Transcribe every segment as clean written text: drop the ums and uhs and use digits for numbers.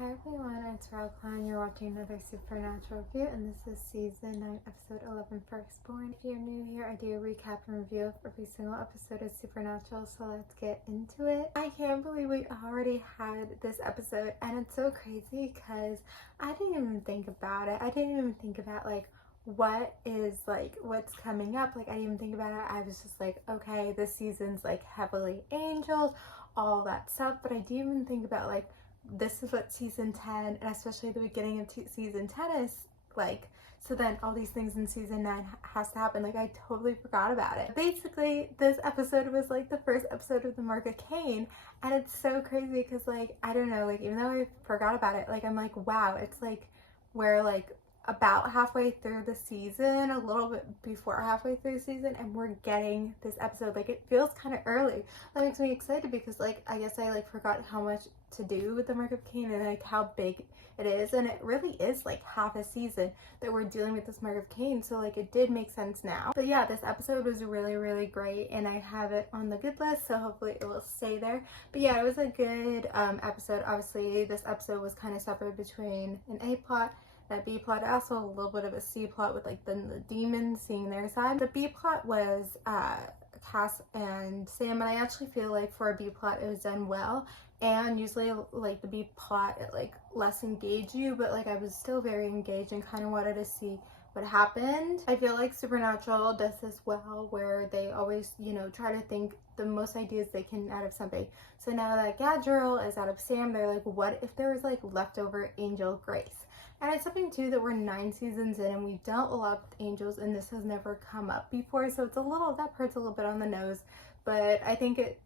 Hi everyone, it's Ral Klein. You're watching another Supernatural review, and this is season 9, episode 11, Firstborn. If you're new here, I do a recap and review of every single episode of Supernatural, so let's get into it. I can't believe we already had this episode, and it's so crazy because I didn't even think about it. I didn't even think about what's coming up. I didn't even think about it. I was just like, okay, this season's heavily angels, all that stuff, but I didn't even think about this is what season 10 and especially the beginning of season 10 is like. So then all these things in season 9 has to happen. I totally forgot about it. Basically, this episode was the first episode of the Mark of Cain, and it's so crazy because I don't know, even though I forgot about it, I'm wow, it's we're about halfway through the season, a little bit before halfway through the season, and we're getting this episode. It feels kind of early. That makes me excited because I guess I forgot how much to do with the Mark of Cain and how big it is, and it really is half a season that we're dealing with this Mark of Cain, so it did make sense now. But yeah, this episode was really great, and I have it on the good list, so hopefully it will stay there. But yeah, it was a good episode. Obviously this episode was kind of separate between an A plot, that B plot, also a little bit of a C plot with the demons seeing their side. The B plot was Cass and Sam, and I actually feel for a B plot it was done well. And usually the B plot it less engage you, but I was still very engaged and kind of wanted to see what happened. I feel Supernatural does this well, where they always, try to think the most ideas they can out of something. So now that Gadriel is out of Sam, they're what if there was leftover angel grace? And it's something too that we're 9 seasons in and we've dealt a lot with angels, and this has never come up before, so it's that part's a little bit on the nose, but I think it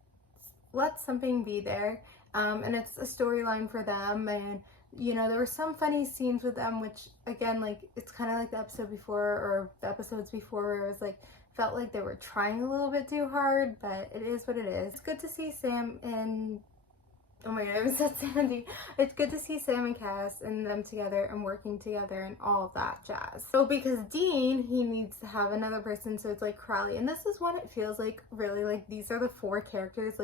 lets something be there. And it's a storyline for them, and there were some funny scenes with them, which again, it's kind of like the episode before, or the episodes before, where it was felt like they were trying a little bit too hard, but it is what it is. It's good to see Sam and oh my god, I was at Sandy. It's good to see Sam and Cass and them together and working together and all of that jazz. So because Dean, he needs to have another person, so it's Crowley. And this is when it feels really these are the 4 characters.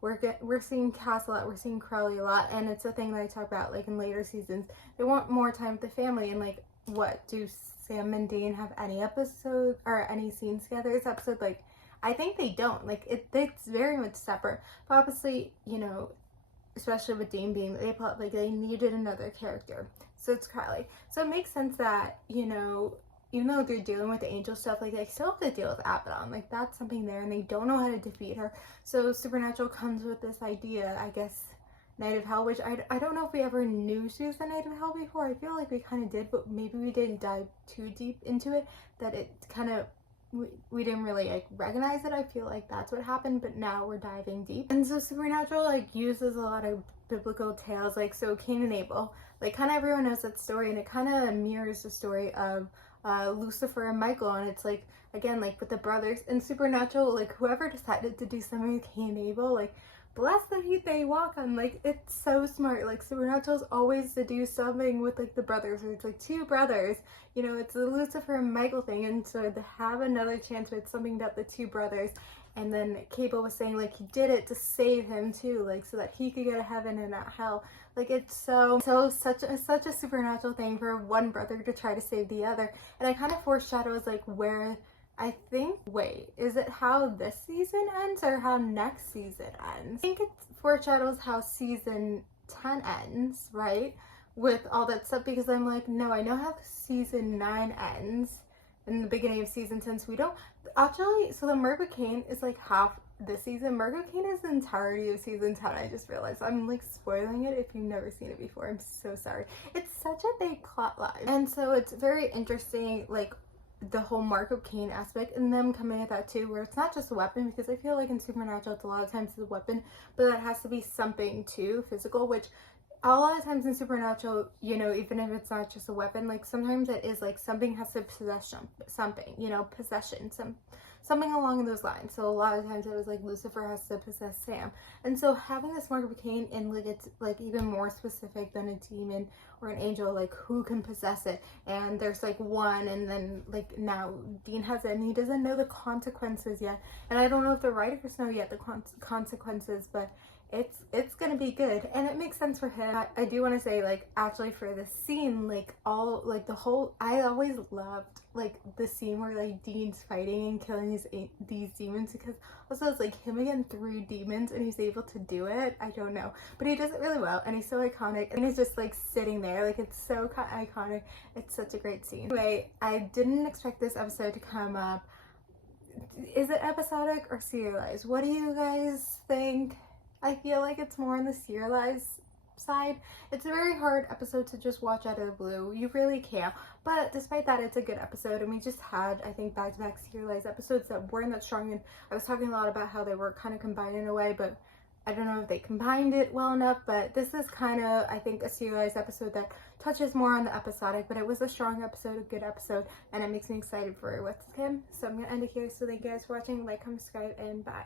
We're seeing Cass a lot, we're seeing Crowley a lot, and it's a thing that I talk about in later seasons. They want more time with the family, and what, do Sam and Dean have any episodes or any scenes together this episode? I think they don't. It's very much separate. But obviously, especially with Dean being the A-plot, they needed another character. So it's Crowley. So it makes sense that, even though they're dealing with the angel stuff, they still have to deal with Abaddon. That's something there, and they don't know how to defeat her. So Supernatural comes with this idea, I guess, Night of Hell, which I don't know if we ever knew she was the Night of Hell before. I feel we kind of did, but maybe we didn't dive too deep into it, that it kind of, we didn't really recognize it. I feel that's what happened, but now we're diving deep. And so Supernatural uses a lot of biblical tales, so Cain and Abel, kind of everyone knows that story, and it kind of mirrors the story of Lucifer and Michael, and it's again with the brothers. And Supernatural, whoever decided to do something with Cain and Abel, bless the heat they walk on. It's so smart. Supernatural's always to do something with the brothers, or it's 2 brothers, it's the Lucifer and Michael thing, and so to have another chance with something about the 2 brothers. And then Cable was saying he did it to save him too, so that he could go to heaven and not hell. It's such a supernatural thing for one brother to try to save the other. And it kind of foreshadows where, I think, wait, is it how this season ends or how next season ends? I think it foreshadows how season 10 ends, right? With all that stuff, because I'm no, I know how season 9 ends in the beginning of season 10, so we don't actually. So the Mark of Cain is half this season. Mark of Cain is the entirety of season 10. I just realized I'm spoiling it if you've never seen it before. I'm so sorry. It's such a big plot line, and so it's very interesting, the whole Mark of Cain aspect, and them coming at that too, where it's not just a weapon, because I feel in Supernatural it's a lot of times it's a weapon, but that has to be something too physical, which a lot of times in Supernatural, even if it's not just a weapon, sometimes it is something has to possess something, possession, something along those lines. So a lot of times it was Lucifer has to possess Sam, and so having this Mark of Cain, and it's even more specific than a demon or an angel, who can possess it, and there's one, and then now Dean has it, and he doesn't know the consequences yet, and I don't know if the writers know yet the consequences, but it's gonna be good, and it makes sense for him. I do want to say, like, actually for this scene, like all like the whole, I always loved like the scene where like Dean's fighting and killing these demons, because also it's like him against 3 demons and he's able to do it. I don't know, but he does it really well, and he's so iconic, and he's just like sitting there, like it's so iconic. It's such a great scene. Anyway, I didn't expect this episode to come up. Is it episodic or serialized? What do you guys think? I feel like it's more on the serialized side. It's a very hard episode to just watch out of the blue. You really can't. But despite that, it's a good episode. And we just had, I think, back-to-back serialized episodes that weren't that strong. And I was talking a lot about how they were kind of combined in a way, but I don't know if they combined it well enough. But this is kind of, I think, a serialized episode that touches more on the episodic, but it was a strong episode, a good episode, and it makes me excited for what's to come. So I'm gonna end it here. So thank you guys for watching. Like, comment, subscribe, and bye.